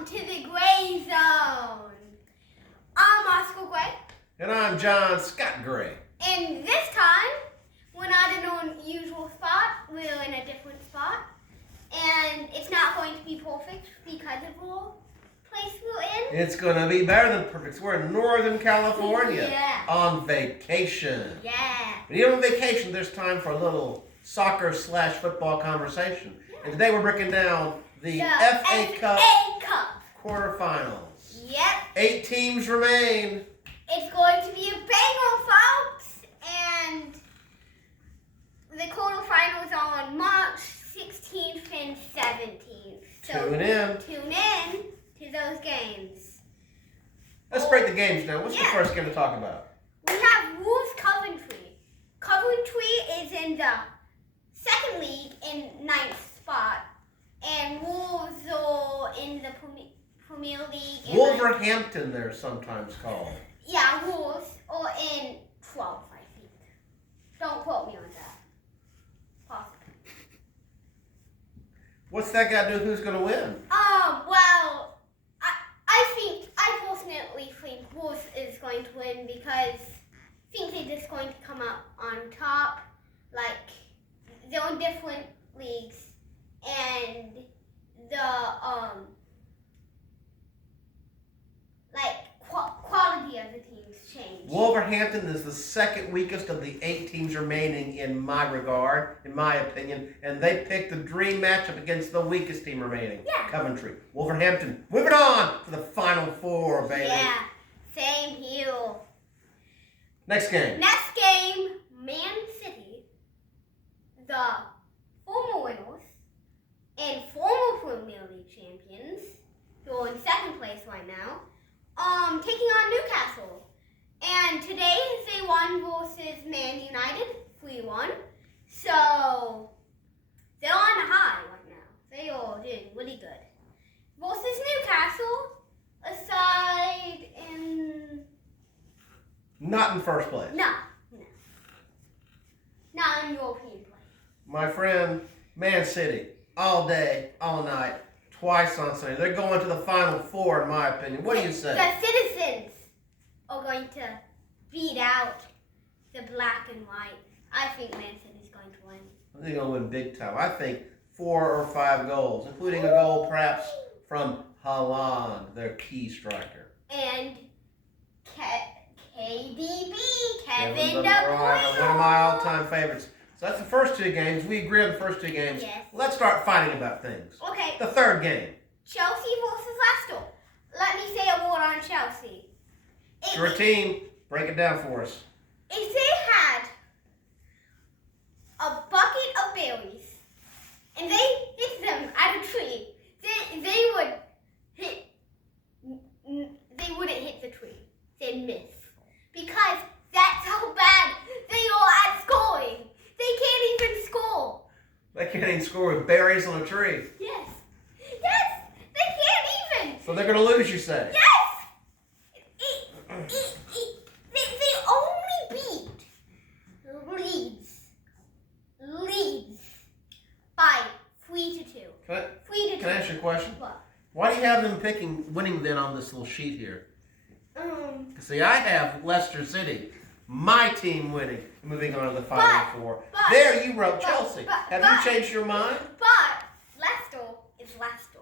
welcome to the Gray Zone. I'm Oscar Gray. And I'm John Scott Gray. And this time, we're not in our usual spot. We're in a different spot. And it's not going to be perfect because of the place we're in. It's going to be better than perfect. We're in Northern California on vacation. Yeah. But even on vacation, there's time for a little soccer/football conversation. Yeah. And today we're breaking down the FA Cup quarterfinals. Yep. 8 teams remain. It's going to be a banger, folks. And the quarterfinals are on March 16th and 17th. So Tune in to those games. Let's break the games down. What's the first game to talk about? We have Wolves Coventry. Coventry is in the second league in 9th spot. And Wolves are in the Premier League. Wolverhampton, they're sometimes called. Yeah, Wolves are in 12th, I think. Don't quote me on that. Possibly. What's that got to do with who's going to win? Well, I personally think Wolves is going to win because I think they're just going to come out on top. Like, they're in different leagues and the, quality of the teams change. Wolverhampton is the second weakest of the 8 teams remaining in my regard, in my opinion, and they picked the dream matchup against the weakest team remaining, Coventry. Wolverhampton, moving on to the Final Four, baby. Yeah, same here. Next game. Next game, Man City, the former winners and former Premier League champions, who are in second place right now, taking on Newcastle. And today they won versus Man United, 3-1. So they're on a high right now. They are doing really good. Versus Newcastle, aside in... Not in first place. No. Not in European play. My friend, Man City, all day, all night, twice on Sunday. They're going to the Final Four, in my opinion. What do you say? The citizens are going to beat out the black and white. I think Man City's going to win. I think they're going to win big time. I think 4 or 5 goals, including a goal perhaps from Haaland, their key striker. And KDB, Kevin De Bruyne, one of my all-time favorites. So that's the first 2 games. We agree on the first 2 games. Yes. Let's start fighting about things. Okay. The third game. Chelsea versus Leicester. Let me say a word on Chelsea. It's your team. Break it down for us. If they had a bucket of berries and they hit them at a tree, they wouldn't hit the tree. They'd miss. Because that's how bad they are at scoring. They can't even score. They can't even score with berries on a tree. Yes. Yes. They can't even. So they're going to lose, you say? Yes. They only beat Leeds by 3-2. Can I ask you a question? What? Why do you have them winning then on this little sheet here? See, I have Leicester City, my team winning, moving on to the Final Four. There you wrote Chelsea. Have you changed your mind? But Leicester is Leicester.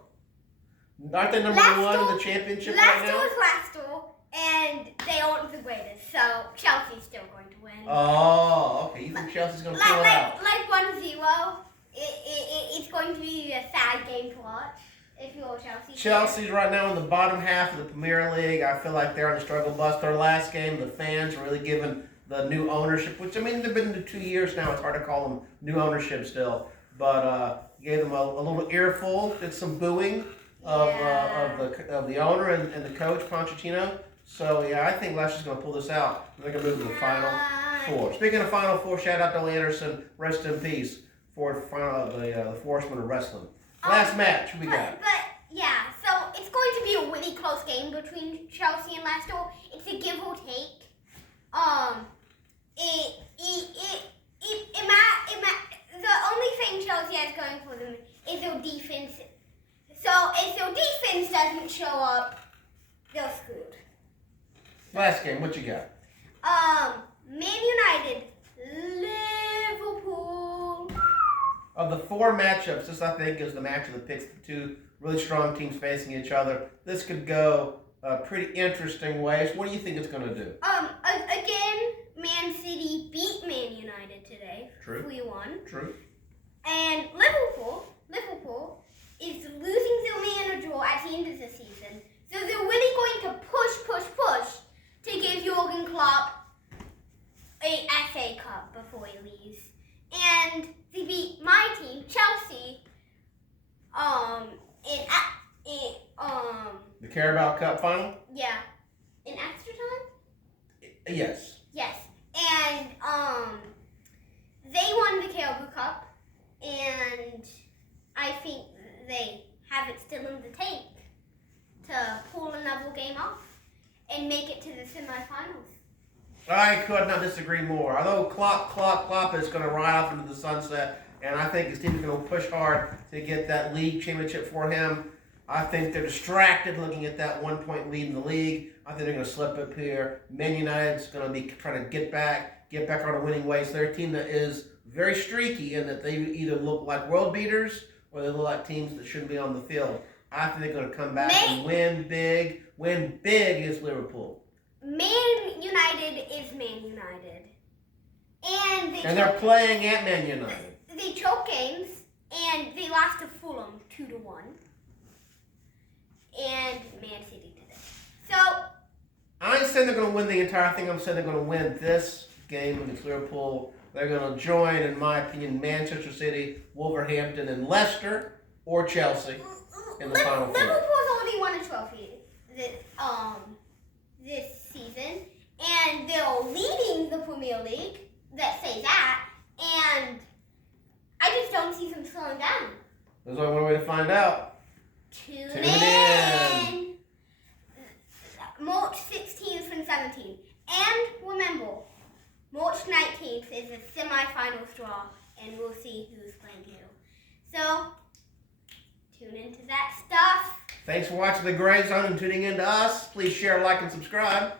Aren't they number 1 in the championship right now? Leicester is Leicester, and they aren't the greatest, so Chelsea's still going to win. Oh, okay. You think Chelsea's going to pull it out? Like 1-0. It's going to be a sad game to watch. If you're a Chelsea fan. Chelsea's right now in the bottom half of the Premier League. I feel like they're on the struggle bus. Their last game, the fans are really giving the new ownership, which, I mean, they've been 2 years now. It's hard to call them new ownership still. But gave them a little earful, did some booing of the owner and the coach, Pochettino. So, yeah, I think Leicester's going to pull this out. They're going to move to the Final Four. Speaking of Final Four, shout out to Lee Anderson. Rest in peace for the Horsemen of Wrestling. Last match, who we got? Yeah, so it's going to be a really close game between Chelsea and Leicester. It's a give or take. The only thing Chelsea has going for them is their defense So if your defense doesn't show up, they're screwed. Last game, what you got? Man United, Liverpool. Of the 4 matchups, this I think is the match of the picks. The 2 really strong teams facing each other. This could go pretty interesting ways. What do you think it's going to do? Again, Man City beat Man United today. True. 3-1. True. And Liverpool is losing their manager at the end of the season. So they're really going to push to give Jurgen Klopp a FA Cup before he leaves. And they beat my team, Chelsea, The Carabao Cup final? in extra time? Yes. Yes. And they won the Carabao Cup, and I think they have it still in the tank to pull another game off and make it to the semifinals. I could not disagree more. Although Klopp is going to ride off into the sunset, and I think his team is going to push hard to get that league championship for him. I think they're distracted looking at that 1-point lead in the league. I think they're going to slip up here. Man United's going to be trying to get back on a winning ways. They're a team that is very streaky in that they either look like world beaters or they look like teams that shouldn't be on the field. I think they're going to come back and win big against Liverpool. Man United is Man United. And they're playing at Man United. They choke games, and they lost to Fulham 2-1. And Man City today. So I ain't saying they're going to win the entire thing. I'm saying they're going to win this game against Liverpool. They're going to join, in my opinion, Manchester City, Wolverhampton, and Leicester or Chelsea in the final four. Liverpool's already won a trophy this season, and they're leading the Premier League. Let's say that, and I just don't see them slowing down. There's only one way to find out. Tune in. March 16th and 17th. And remember, March 19th is the semi-finals draw, and we'll see who's playing who. So, tune into that stuff. Thanks for watching The Gray Zone and tuning in to us. Please share, like, and subscribe.